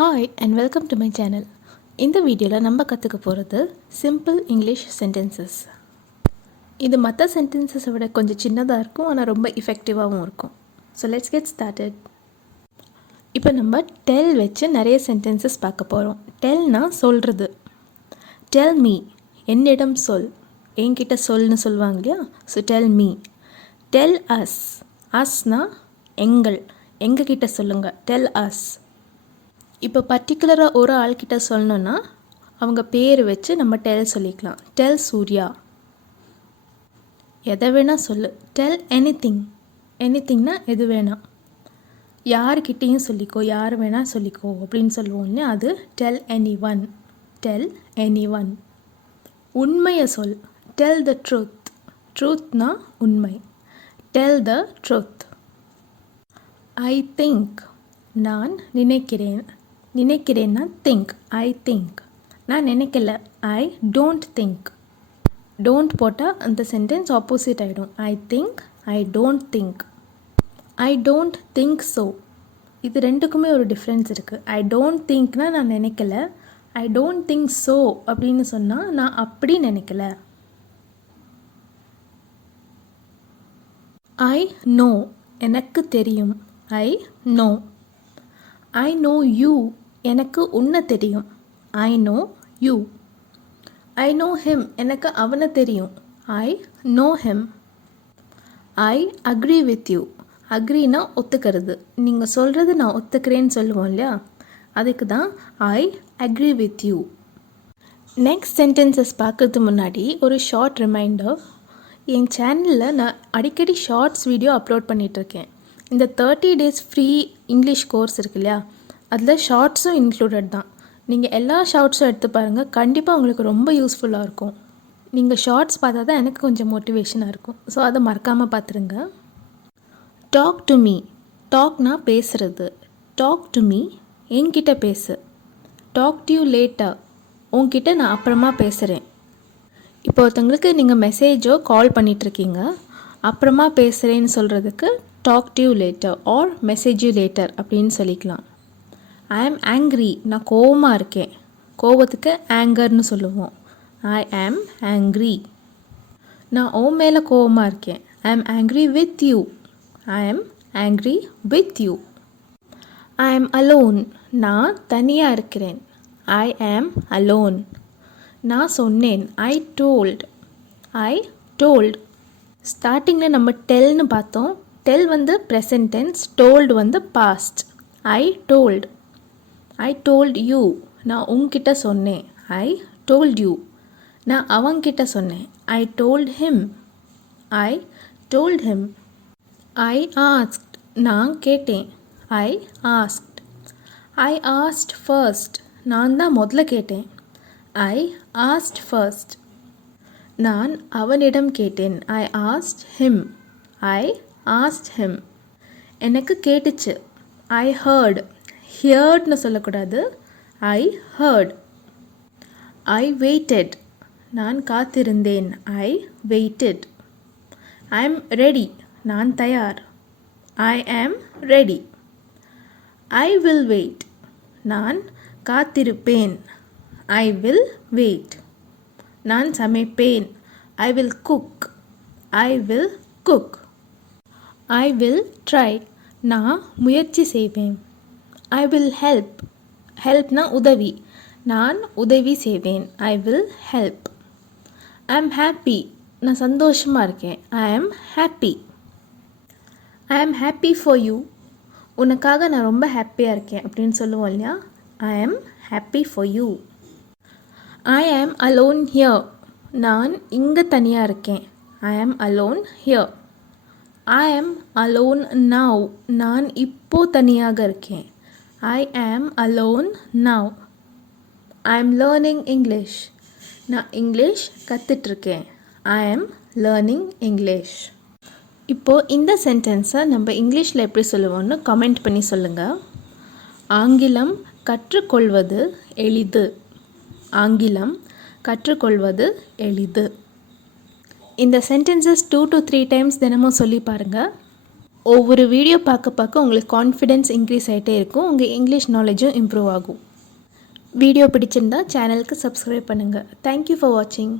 Hi and welcome to my channel. இந்த வீடியோவில் நம்ம கற்றுக்க போகிறது சிம்பிள் இங்கிலீஷ் சென்டென்சஸ். இது மற்ற சென்டென்சஸை விட கொஞ்சம் சின்னதாக இருக்கும், ஆனால் ரொம்ப எஃபெக்டிவாகவும் இருக்கும். So let's get started. இப்போ நம்ம டெல் வச்சு நிறைய சென்டென்சஸ் பார்க்க போகிறோம். டெல்னா சொல்கிறது. டெல் மீ, என்னிடம் சொல், என்கிட்ட சொல்னு சொல்லுவாங்க இல்லையா? So tell me. Tell us, அஸ்னா எங்ககிட்ட சொல்லுங்கள். Tell us. இப்போ பர்டிகுலராக ஒரு ஆள்கிட்ட சொல்லணுன்னா அவங்க பேர் வச்சு நம்ம டெல் சொல்லிக்கலாம். டெல் சூர்யா. எதை வேணால் சொல்லு. Del anything. எனிதிங்னா எது வேணாம். யார்கிட்டையும் சொல்லிக்கோ, யார் வேணால் சொல்லிக்கோ அப்படின்னு சொல்லுவோம்னே அது tell anyone. Tell anyone. உண்மையை சொல். Tell the truth. ட்ரூத்னா உண்மை. Tell the truth. I think, நான் நினைக்கிறேன். நினைக்கிறேன்னா திங்க். ஐ திங்க். நான் நினைக்கல. I don't think. டோன்ட் போட்டால் அந்த சென்டென்ஸ் ஆப்போசிட் ஆகிடும். I think, I don't think. I don't think so. இது ரெண்டுக்குமே ஒரு டிஃப்ரென்ஸ் இருக்குது. ஐ டோன்ட் திங்க்னால் நான் நினைக்கல. ஐ டோன்ட் திங்க் ஸோ அப்படின்னு சொன்னால் நான் அப்படி நினைக்கல. ஐ நோ, எனக்கு தெரியும். I know. I know you, எனக்கு உன்னை தெரியும். I know you. I know him, எனக்கு அவனை தெரியும். I know him. I agree with you. அக்ரினா ஒத்துக்கிறது. நீங்கள் சொல்கிறது நான் ஒத்துக்கிறேன்னு சொல்லுவோம் இல்லையா? அதுக்கு தான் I agree with you. Next sentences பார்க்கறதுக்கு முன்னாடி ஒரு ஷார்ட் ரிமைண்டர். என் சேனலில் நான் அடிக்கடி ஷார்ட்ஸ் வீடியோ அப்லோட் பண்ணிகிட்ருக்கேன். இந்த 30 days ஃப்ரீ இங்கிலீஷ் கோர்ஸ் இருக்கு இல்லையா? அதில் ஷார்ட்ஸும் இன்க்ளூடட் தான். நீங்கள் எல்லா ஷார்ட்ஸும் எடுத்து பாருங்கள். கண்டிப்பாக உங்களுக்கு ரொம்ப யூஸ்ஃபுல்லாக இருக்கும். நீங்கள் ஷார்ட்ஸ் பார்த்தா தான் எனக்கு கொஞ்சம் மோட்டிவேஷனாக இருக்கும். ஸோ அதை மறக்காமல் பார்த்துருங்க. Talk to me. டாக்னா பேசுகிறது. டாக் டு மீ, என்கிட்ட பேசு. டாக் டு யூ லேட்டர், உன்கிட்ட நான் அப்புறமா பேசுகிறேன். இப்போ ஒருத்தங்களுக்கு நீங்கள் மெசேஜோ கால் பண்ணிகிட்ருக்கீங்க. அப்புறமா பேசுகிறேன்னு சொல்கிறதுக்கு talk to you later or message you later அப்படின்னு சொல்லிக்கலாம். ஐ ஆம் ஆங்க்ரி, நான் கோவமாக இருக்கேன். கோவத்துக்கு ஆங்கர்னு சொல்லுவோம். ஐ ஆம் ஆங்க்ரி. நான் உன் மேலே கோவமாக இருக்கேன். ஐ ஆம் ஆங்க்ரி வித் யூ. ஐ ஆம் ஆங்க்ரி வித் யூ. ஐ ஆம் அலோன், நான் தனியாக இருக்கிறேன். ஐ ஆம் அலோன். நான் சொன்னேன். I told. I told. ஸ்டார்டிங்கில் நம்ம டெல்னு பார்த்தோம். டெல் வந்து ப்ரெசன்ட் டென்ஸ், டோல்டு வந்து past. I told. I told you, நான் உங்ககிட்ட சொன்னேன். I told you. நான் அவங்கிட்ட சொன்னேன். I told him. I told him. I asked, நான் கேட்டேன். I asked. I asked first, நான் தான் முதல்ல கேட்டேன். I asked first. நான் அவனிடம் கேட்டேன். I asked him. I asked him. எனக்கு கேட்டுச்சு. I heard. ஹியர்ட்னு சொல்லக்கூடாது. I heard. ஐ வெயிட்டட், நான் காத்திருந்தேன். ஐ வெயிட்டட். ஐ எம் ரெடி, நான் தயார். ஐ am ready. I will wait, நான் காத்திருப்பேன். I will wait. நான் சமைப்பேன். I will cook. I will cook. I will try, நான் முயற்சி செய்வேன். I will help. ஹெல்ப்னா உதவி. நான் உதவி செய்வேன். I will help. I am happy, நான் சந்தோஷமாக இருக்கேன். ஐ am happy. I am happy for you, உனக்காக நான் ரொம்ப ஹாப்பியாக இருக்கேன் அப்படின்னு சொல்லுவோம் இல்லையா? ஐ ஆம் ஹாப்பி ஃபார் யூ. ஐ ஆம் அலோன் ஹியர், நான் இங்கே தனியாக இருக்கேன். ஐ ஆம் அலோன் ஹியர். ஐ ஆம் அலோன் நவ், நான் இப்போது தனியாக இருக்கேன். I am alone now. I am learning English. நான் English கற்றுட்ருக்கேன். I am learning English. இப்போது இந்த சென்டென்ஸை நம்ம இங்கிலீஷில் எப்படி சொல்லுவோம்னு கமெண்ட் பண்ணி சொல்லுங்கள். ஆங்கிலம் கற்றுக்கொள்வது எளிது. ஆங்கிலம் கற்றுக்கொள்வது எளிது. இந்த சென்டென்சஸ் 2 to 3 times தினமும் சொல்லி பாருங்கள். ஒவ்வொரு வீடியோ பார்க்க பார்க்க உங்களுக்கு கான்ஃபிடென்ஸ் இன்க்ரீஸ் ஆகிட்டே இருக்கும். உங்கள் இங்கிலீஷ் நாலேஜும் இம்ப்ரூவ் ஆகும். வீடியோ பிடிச்சிருந்தா சேனலுக்கு சப்ஸ்கிரைப் பண்ணுங்கள். தேங்க்யூ ஃபார் வாட்சிங்.